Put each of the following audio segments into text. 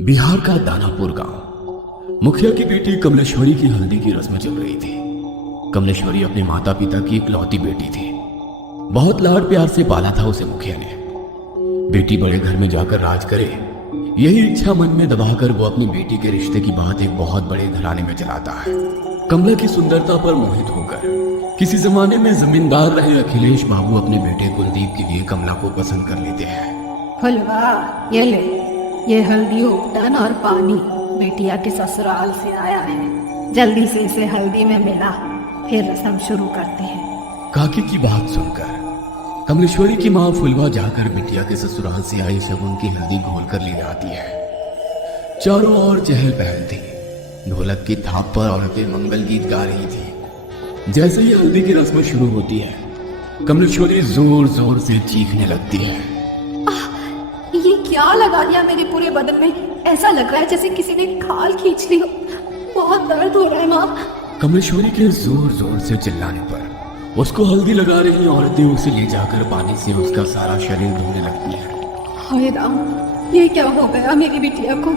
बिहार का दानापुर गांव। मुखिया की बेटी कमलेश्वरी की हल्दी की रस्म चल रही थी। कमलेश्वरी अपने माता पिता की इकलौती बेटी थी। बहुत लाड प्यार से पाला था उसे मुखिया ने। बेटी बड़े घर में जाकर राज करे, यही इच्छा मन में दबाकर वो अपनी बेटी के रिश्ते की बात एक बहुत बड़े घराने में चलाता है। कमला की सुंदरता पर मोहित होकर किसी जमाने में जमींदार रहे अखिलेश बाबू अपने बेटे कुलदीप के लिए कमला को पसंद कर लेते हैं। हलवा ये ले, ये हल्दी उपटन और पानी बेटिया के ससुराल से आया है। जल्दी से इसे हल्दी में मिला, फिर रस्म शुरू करते हैं। काकी की बात सुनकर कमलेश्वरी की माँ फुलवा जाकर बिटिया के ससुराल से आई शगुन की हल्दी घोल कर ले आती है। चारों ओर चहल पहल थी। ढोलक की थाप पर औरतें मंगल गीत गा रही थी। जैसे ही हल्दी की रस्म शुरू होती है, कमलेश्वरी जोर जोर से चीखने लगती है। ये क्या लगा दिया मेरे पूरे बदन में? ऐसा लग रहा है जैसे किसी ने खाल खींच ली हो। बहुत दर्द हो रहा है माँ। कमलेश्वरी के जोर जोर से चिल्लाने पर उसको हल्दी लगा रही औरतें उसे ले जाकर पानी से उसका सारा शरीर धोने लगती है। हाय राम, ये क्या हो गया मेरी बिटिया को?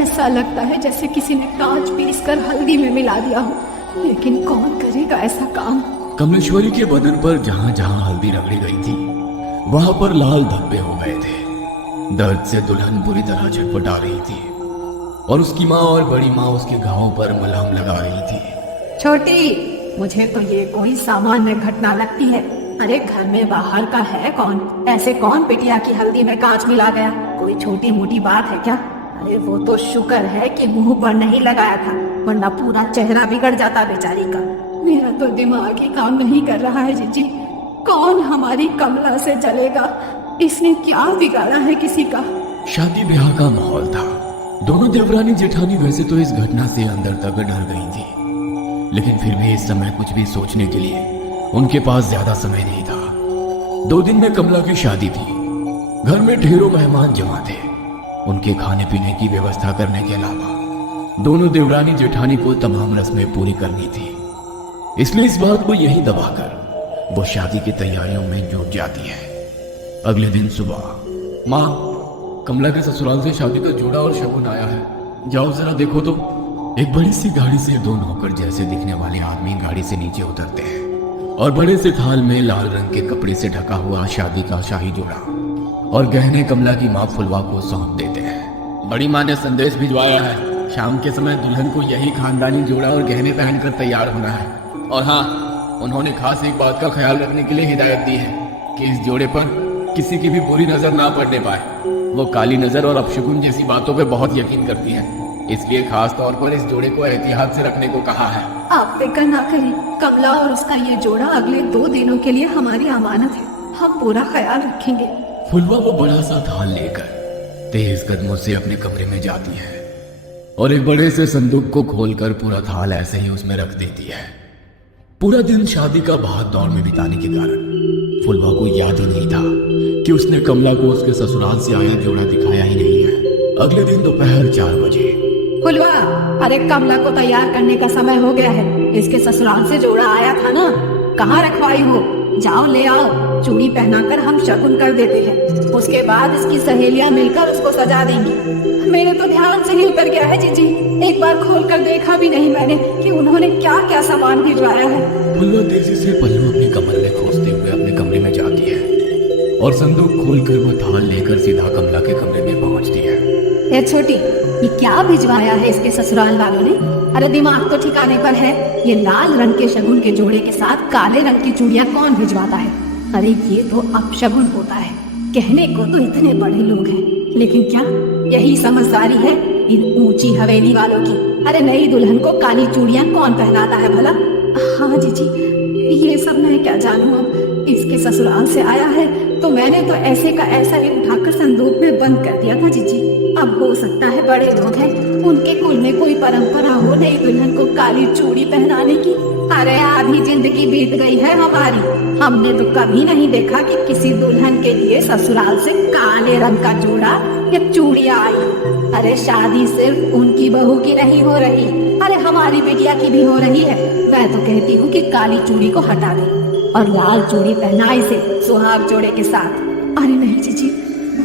ऐसा लगता है जैसे किसी ने कांच पीस कर हल्दी में मिला दिया हो, लेकिन कौन करेगा ऐसा काम? कमलेश्वरी के बदन पर जहां जहां हल्दी रगड़ी गई थी, वहां पर लाल धब्बे हो गए थे। दर्द से दुल्हन बुरी तरह छटपटा रही थी और उसकी माँ और बड़ी माँ उसके घावों पर मलहम लगा रही थी। छोटी, मुझे तो ये कोई सामान्य घटना लगती है। अरे घर में बाहर का है कौन? ऐसे कौन बिटिया की हल्दी में कांच मिला गया? कोई छोटी मोटी बात है क्या? अरे वो तो शुक्र है कि मुंह पर नहीं लगाया था, वरना पूरा चेहरा बिगड़ जाता बेचारी का। मेरा तो दिमाग ही काम नहीं कर रहा है जीजी। कौन हमारी कमला से जलेगा? इसने क्या बिगाड़ा है किसी का? शादी ब्याह का माहौल था। दोनों देवरानी जेठानी वैसे तो इस घटना से अंदर तक डर गई थी, लेकिन फिर भी इस समय कुछ भी सोचने के लिए उनके पास ज्यादा समय नहीं था। 2 दिन में कमला की शादी थी। घर में ढेरों मेहमान जमा थे। उनके खाने पीने की व्यवस्था करने के अलावा दोनों देवरानी जेठानी को तमाम रस्में पूरी करनी थी। इसलिए इस बात को यहीं दबाकर वो शादी की तैयारियों में जुट जाती है। अगले दिन सुबह, माँ, कमला के ससुराल से शादी का जोड़ा और शगुन आया है, जाओ जरा देखो तो। एक बड़ी सी गाड़ी से 2 नौकर जैसे दिखने वाले आदमी गाड़ी से नीचे उतरते हैं और बड़े से थाल में लाल रंग के कपड़े से ढका हुआ शादी का शाही जोड़ा और गहने कमला की माँ फुलवा को सौंप देते हैं। बड़ी माँ ने संदेश भिजवाया है, शाम के समय दुल्हन को यही खानदानी जोड़ा और गहने पहनकर तैयार होना है। और हाँ, उन्होंने खास एक बात का ख्याल रखने के लिए हिदायत दी है कि इस जोड़े पर किसी की भी बुरी नजर ना पड़ने पाए। वो काली नजर और अपशगुन जैसी बातों पे बहुत यकीन करती है, इसलिए खास तौर पर इस जोड़े को एहतियात से रखने को कहा है। आप फिक्र ना करें, कमला और उसका ये जोड़ा अगले 2 दिनों के लिए हमारी अमानत है। हम पूरा ख्याल रखेंगे। फुलवा वो बड़ा सा थाल लेकर तेज कदमों से अपने कमरे में जाती है और एक बड़े से संदूक को खोलकर पूरा थाल ऐसे ही उसमें रख देती है। पूरा दिन शादी का भाग दौड़ में बिताने के कारण फुलवा को याद ही नहीं था कि उसने कमला को उसके ससुराल से आया जोड़ा दिखाया ही नहीं है। अगले दिन दोपहर 4 बजे, फुलवा, अरे कमला को तैयार करने का समय हो गया है। इसके ससुराल से जोड़ा आया था ना, कहाँ रखवाई हो? जाओ ले आओ, चूड़ी पहनाकर हम शगुन कर देते हैं। उसके बाद इसकी सहेलियां मिलकर उसको सजा देंगी। मेरे तो ध्यान से हिल कर गया है जीजी। एक बार खोल कर देखा भी नहीं मैंने कि उन्होंने क्या क्या सामान भिजवाया है। फुलवा तेजी से पल्लू अपने कमर में खोसते हुए अपने कमरे में जाती है और संदूक खोलकर वो थाल लेकर सीधा कमला के कमरे में पहुंचती है। ये छोटी, ये क्या भिजवाया है इसके ससुराल वालों ने? अरे दिमाग तो ठिकाने पर है। ये लाल रंग के शगुन के जोड़े के साथ काले रंग की चूड़ियां कौन भिजवाता है? अरे ये तो अपशगुन होता है। कहने को तो इतने बड़े लोग हैं, लेकिन क्या यही समझदारी है इन ऊंची हवेली वालों की? अरे नई दुल्हन को काली चूड़ियां कौन पहनाता है भला? हाँ जीजी, ये सब मैं क्या जानूं। अब इसके ससुराल से आया है तो मैंने तो ऐसे का ऐसा ही उठाकर संदूक में बंद कर दिया था जीजी। अब हो सकता है बड़े लोग हैं, उनके कुल में कोई परंपरा हो नई दुल्हन को काली चूड़ी पहनाने की। अरे आधी जिंदगी बीत गई है हमारी, हमने तो कभी नहीं देखा कि किसी दुल्हन के लिए ससुराल से काले रंग का जोड़ा या चूड़ियां आई। अरे शादी सिर्फ उनकी बहू की नहीं हो रही, अरे हमारी बिटिया की भी हो रही है। मैं तो कहती हूँ कि काली चूड़ी को हटा दे और लाल चूड़ी पहनाए से सुहाग जोड़े के साथ। अरे नहीं जीजी,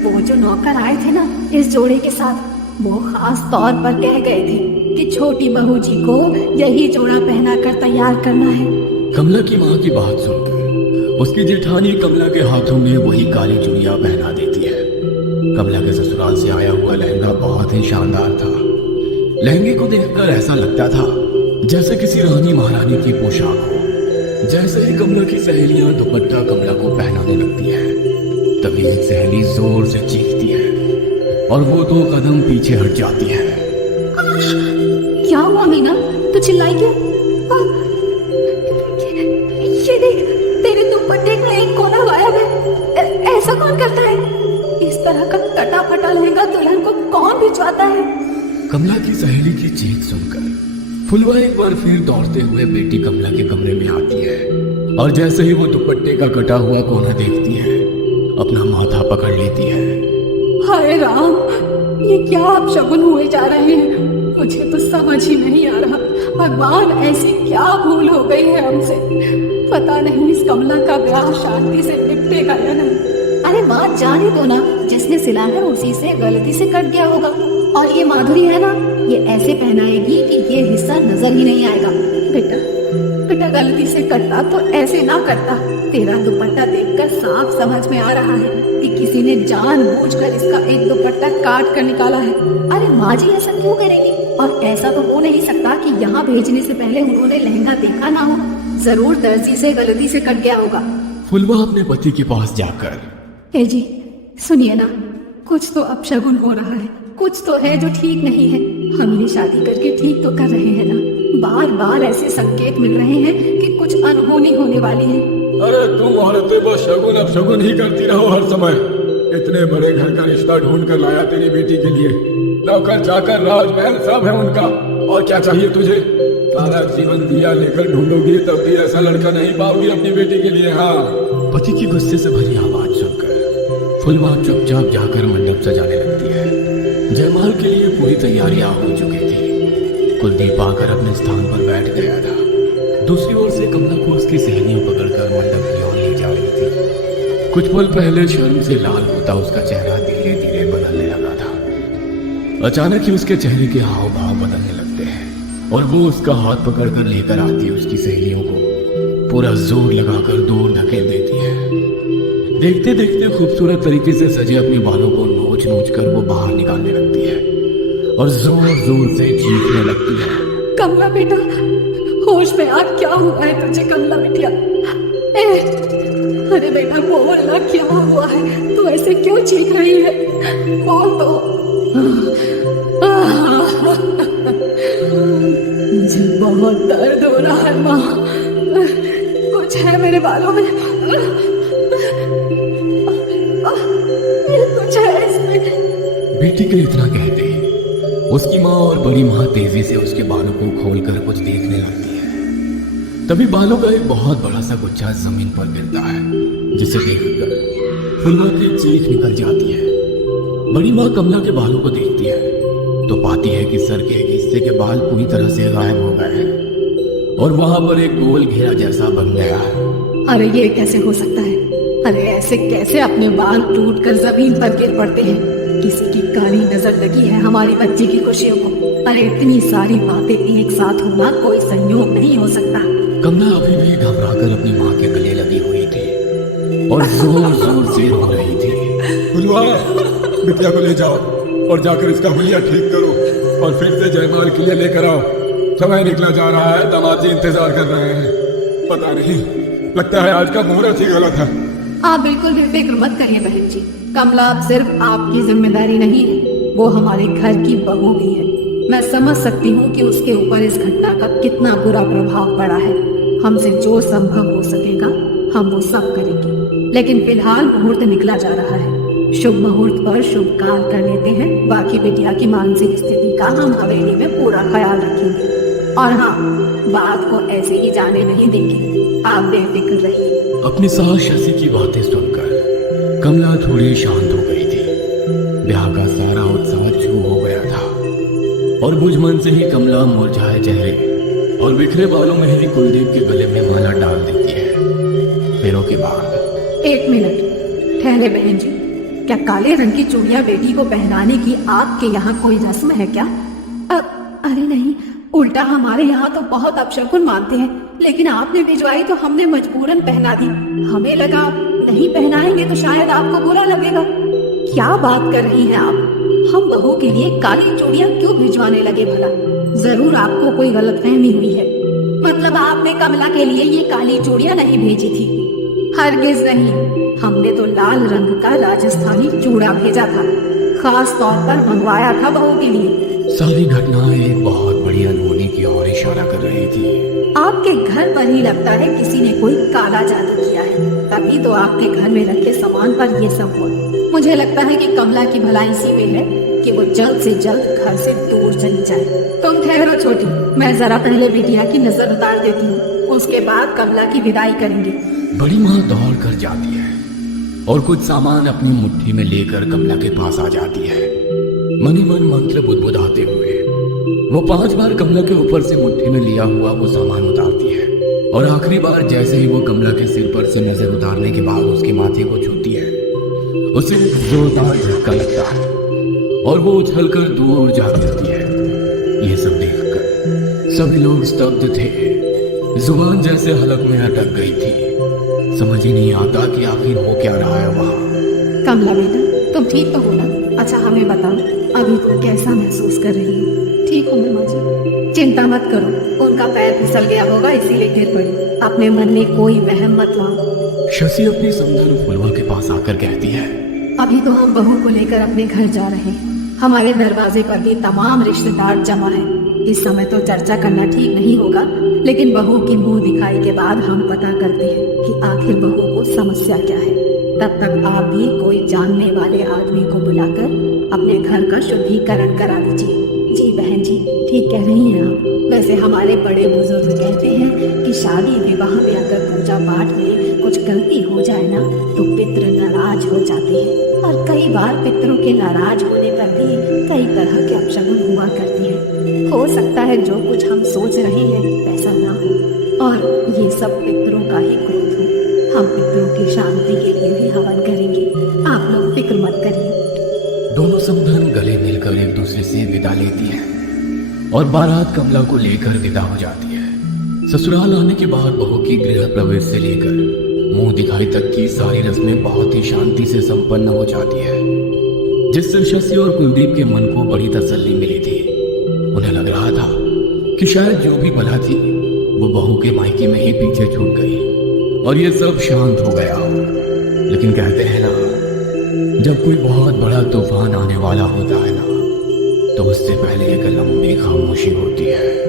वो जो नौकर आए थे ना इस जोड़े के साथ, वो खास तौर पर कह गए थे कि छोटी बहू जी को यही जोड़ा पहना कर तैयार करना है। कमला की माँ की बात सुनकर उसकी जेठानी कमला के हाथों में वही काली चूड़ियां पहना देती है। कमला के ससुराल से आया हुआ लहंगा बहुत ही शानदार था। लहंगे को देखकर ऐसा लगता था जैसे किसी रानी महारानी की पोशाक हो। जैसे ही कमला की सहेलियां दुपट्टा कमला को पहनाने लगती है, तभी एक सहेली जोर से चीखती है और वो 2 कदम पीछे हट जाती है। क्या हुआ मीना, तू चिल्लाई क्यों? ये देख, तेरे दुपट्टे का एक कोना गायब है। ऐसा कौन करता है? इस तरह का कटा फटा लहंगा दुल्हन को कौन भिजवाता है? कमला की सहेली की चीख सुनकर फुलवा एक बार फिर दौड़ते हुए बेटी कमला के कमरे में आती है और जैसे ही वो दुपट्टे का कटा हुआ कोना देखती है, अपना माथा पकड़ लेती है। हाय राम, ये क्या अपशगुन हुए जा रहे हैं? मुझे तो समझ ही नहीं आ रहा। भगवान, ऐसी क्या भूल हो गई है हमसे? पता नहीं इस कमला का ब्याह शांति से निपटेगा या नहीं। अरे माँ, जाने दो ना, जिसने सिला है उसी से गलती से कट गया होगा। और ये माधुरी है ना, ये ऐसे पहनाएगी कि ये हिस्सा नजर ही नहीं आएगा। बेटा बेटा, गलती से कटता तो ऐसे ना करता। तेरा दुपट्टा देखकर साफ समझ में आ रहा है कि किसी ने जानबूझकर इसका एक दुपट्टा काट कर निकाला है। अरे माँ जी, ऐसा क्यों करेंगी? और ऐसा तो हो नहीं सकता कि यहाँ भेजने से पहले उन्होंने लहंगा देखा ना हो। जरूर दर्जी से गलती से कट गया होगा। फुलवा अपने पति के पास जाकर, ए जी, सुनिए ना, कुछ तो अपशगुन हो रहा है। कुछ तो है जो ठीक नहीं है। हम ये शादी करके ठीक तो कर रहे हैं ना? बार बार ऐसे संकेत मिल रहे हैं कि कुछ अनहोनी होने वाली है। अरे तुम औरतें बस शगुन अपशगुन ही करती रहो हर समय। इतने बड़े घर का रिश्ता ढूंढ कर लाया तेरी बेटी के लिए। नौकर चाकर राजमहल सब है उनका, और क्या चाहिए तुझे? सारा जीवन दिया लेकर ढूंढोगी तब भी ऐसा लड़का नहीं पाओगी अपनी बेटी के लिए। हाँ, पति की गुस्से से भरी आवाज सुनकर फुलवा चुपचाप जाकर मंडप सजाने लगती है। जयमाल के लिए पूरी तैयारियां हो चुकी थी। कुलदीप आकर अपने स्थान पर बैठ गया था। दूसरी ओर से कमला को उसकी सहेलियां पकड़कर मंडप की ओर ले जा रही थी। कुछ पल पहले शर्म से लाल होता उसका चेहरा धीरे धीरे बदलने लगा था। अचानक ही उसके चेहरे के हाव भाव बदलने लगते हैं और वो उसका हाथ पकड़कर लेकर आती है। उसकी सहेलियों को पूरा जोर लगाकर दूर धकेल देती है। देखते देखते खूबसूरत तरीके से सजे अपने बालों को नोच नोच कर वो बाहर निकालने लगती है और जोर जोर से चीखने लगती है। कमला बेटा, होश में आ, क्या हुआ है तुझे? कमला बिटिया, अरे बेटा बोल ना, क्या हुआ है? तू ऐसे क्यों चीख रही है? बोल तो। मुझे बहुत दर्द हो रहा है माँ। कुछ है मेरे बालों में। कुछ है इसमें। बेटी के इतना कहते ही उसकी माँ और बड़ी माँ तेजी से उसके बालों को खोलकर कुछ देखने लगती है। तभी बालों का एक बहुत बड़ा सा गुच्छा जमीन पर गिरता है, जिसे देखकर फुलवा की चीख निकल जाती है। बड़ी माँ कमला के बालों को देखती है तो पाती है कि सर के एक हिस्से के बाल पूरी तरह से गायब हो गए हैं और वहां पर एक गोल घेरा जैसा बन गया है। अरे ये कैसे हो सकता है? अरे ऐसे कैसे अपने बाल टूट कर जमीन पर गिर पड़ते हैं? किसी की काली नजर लगी है हमारी बच्ची की खुशियों को। अरे इतनी सारी बातें एक साथ होना कोई संयोग नहीं हो सकता। कमला अभी भी घबराकर अपनी माँ के गले लगी हुई थी और जोर जोर से रो रही थी। फुलवा, बिटिया को ले जाओ और जाकर इसका हुलिया ठीक करो और फिर से जयमाल के लिए लेकर आओ। समय निकला जा रहा है, दामाद जी इंतजार कर रहे हैं। पता नहीं, लगता है आज का मुहूर्त ही गलत है। आप बिल्कुल भी फिक्र मत करिए बहन जी। कमला अब सिर्फ आपकी जिम्मेदारी नहीं है, वो हमारे घर की बहू भी है। मैं समझ सकती हूँ कि उसके ऊपर इस घटना का कितना बुरा प्रभाव पड़ा है। हमसे जो संभव हो सकेगा हम वो सब करेंगे, लेकिन फिलहाल मुहूर्त निकला जा रहा है। शुभ मुहूर्त पर शुभ काम कर लेते हैं। बाकी बिटिया की मानसिक स्थिति का हम हवेली में पूरा ख्याल रखेंगे और हाँ, बात को ऐसे ही जाने नहीं देंगे। आप बेफिक्र रहिए। अपनी सास शशि की बातें सुनकर कमला थोड़ी शांत हो गई थी। ब्याह का सारा उत्साह छू हो गया था और बुझ मन से ही कमला मुरझाए चेहरे और बिखरे बालों में ही कुलदीप के गले में माला डाल देती है। फेरों के बाद 1 मिनट ठहरे बहन जी। क्या काले रंग की चूड़ियां बेटी को पहनाने की आपके यहाँ कोई रस्म है क्या? अरे नहीं, उल्टा हमारे यहाँ तो बहुत अपशकुन मानते हैं, लेकिन आपने भिजवाई तो हमने मजबूरन पहना दी। हमें लगा नहीं पहनाएंगे तो शायद आपको बुरा लगेगा। क्या बात कर रही हैं आप? हम बहू के लिए काली चूड़ियां क्यों भिजवाने लगे भला? जरूर आपको कोई गलतफहमी हुई है। मतलब आपने कमला के लिए ये काली चूड़ियां नहीं भेजी थी? हरगिज नहीं, हमने तो लाल रंग का राजस्थानी चूड़ा भेजा था, खास तौर पर मंगवाया था बहू के लिए। सारी घटनाएं एक बहुत बड़ी अनहोनी की ओर इशारा कर रही थी। आपके घर पर ही लगता है किसी ने कोई काला जादू किया है, तभी तो आपके घर में रखे सामान पर ये सब हुआ। मुझे लगता है कि कमला की भलाई इसी में है कि वो जल्द से जल्द घर से दूर चली जाए। तुम ठहरो छोटी, मैं जरा पहले बिटिया की नजर उतार देती हूँ, उसके बाद कमला की विदाई करेंगे। बड़ी माँ दौड़ कर जाती है और कुछ सामान अपनी मुट्ठी में लेकर कमला के पास आ जाती है। मनी मन मंत्र बुदबुदाते हुए वो 5 बार कमला के ऊपर से मुट्ठी में लिया हुआ वो सामान उतारती है और आखिरी बार जैसे ही वो कमला के सिर पर से नजर उतारने के बाद उसके माथे को छूती है, उसे जोरदार झटका लगता है और वो उछलकर दूर जा गिरती है। ये सब देखकर सभी लोग स्तब्ध थे, जुबान जैसे हलक में अटक गई थी। समझ ही नहीं आता कि आखिर हो क्या रहा है वहाँ। कमला बेटा, तुम ठीक तो हो ना? अच्छा हमें बताओ, अभी तुम कैसा महसूस कर रही हो? ठीक हूँ माँ जी, चिंता मत करो, उनका पैर फिसल गया होगा इसीलिए गिर पड़ी। अपने मन में कोई वहम मत लाओ। शशि अपनी समधन फुलवा के पास आकर कहती है, अभी तो हम बहू को लेकर अपने घर जा रहे हैं। हमारे दरवाजे पर भी तमाम रिश्तेदार जमा हैं। इस समय तो चर्चा करना ठीक नहीं होगा, लेकिन बहू की मुंह दिखाई के बाद हम पता करते हैं कि आखिर बहू को समस्या क्या है। तब तक आप भी कोई जानने वाले आदमी को बुलाकर अपने घर का शुद्धिकरण करा दीजिए। जी बहन जी, ठीक कह रही हैं आप। वैसे हमारे बड़े बुजुर्ग कहते हैं कि शादी विवाह में अगर पूजा पाठ में कुछ गलती हो जाए ना तो पितृ नाराज हो जाते हैं, और कई बार पितरों के नाराज होने पर भी कई तरह के अपशगुन हुआ करते हैं। हो सकता है जो कुछ हम सोच रहे हैं वैसा ना हो और ये सब पितरों का ही क्रोध हो। हम पितरों की शांति के लिए भी हवन करेंगे, आप लोग फिक्र मत करिए। दोनों समधन गले मिलकर एक दूसरे से विदा लेती है और बारात कमला को लेकर विदा हो जाती है। ससुराल आने के बाद बहू की गृह प्रवेश से लेकर मुंह दिखाई तक की सारी रस्में बहुत ही शांति से संपन्न हो जाती है, जिससे शशि और कुलदीप के मन को बड़ी तसल्ली मिली थी। उन्हें लग रहा था कि शायद जो भी बला थी वो बहू के मायके में ही पीछे छूट गई और ये सब शांत हो गया हो। लेकिन कहते हैं ना, जब कोई बहुत बड़ा तूफान आने वाला होता है ना, तो उससे पहले एक लंबी खामोशी होती है।